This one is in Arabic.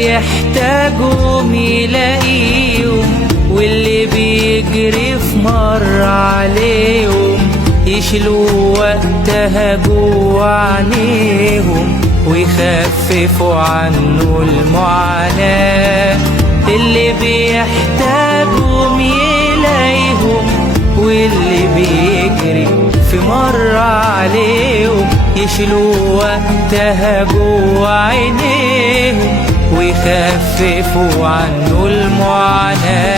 بيحتاجهم يلاقيهم، واللي بيجري في مر عليهم يشيلوا وقتها جوا عينيهم ويخففوا عنه المعاناة. اللي بيحتاجهم يلاقيهم، واللي بيجري في مر عليهم يشيلوا وقتها جوا عينيهم ويخففوا عنه المعاناة.